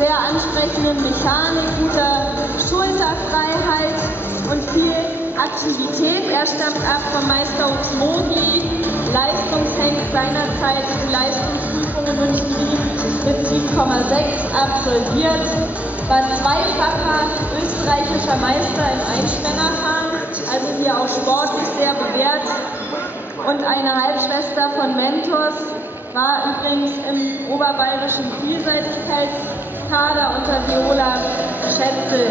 sehr ansprechenden Mechanik, guter Schulterfreiheit und viel Aktivität. Er stammt ab vom Meisterhof Mogli, Leistungshengst, seinerzeit die Leistungsprüfungen durch die mit 7,6 absolviert, war zweifacher österreichischer Meister im Einspännerfahren, also hier auch sportlich sehr bewährt, und eine Halbschwester von Mentors, war übrigens im oberbayerischen Vielseitigkeitskader unter Viola Schätzel.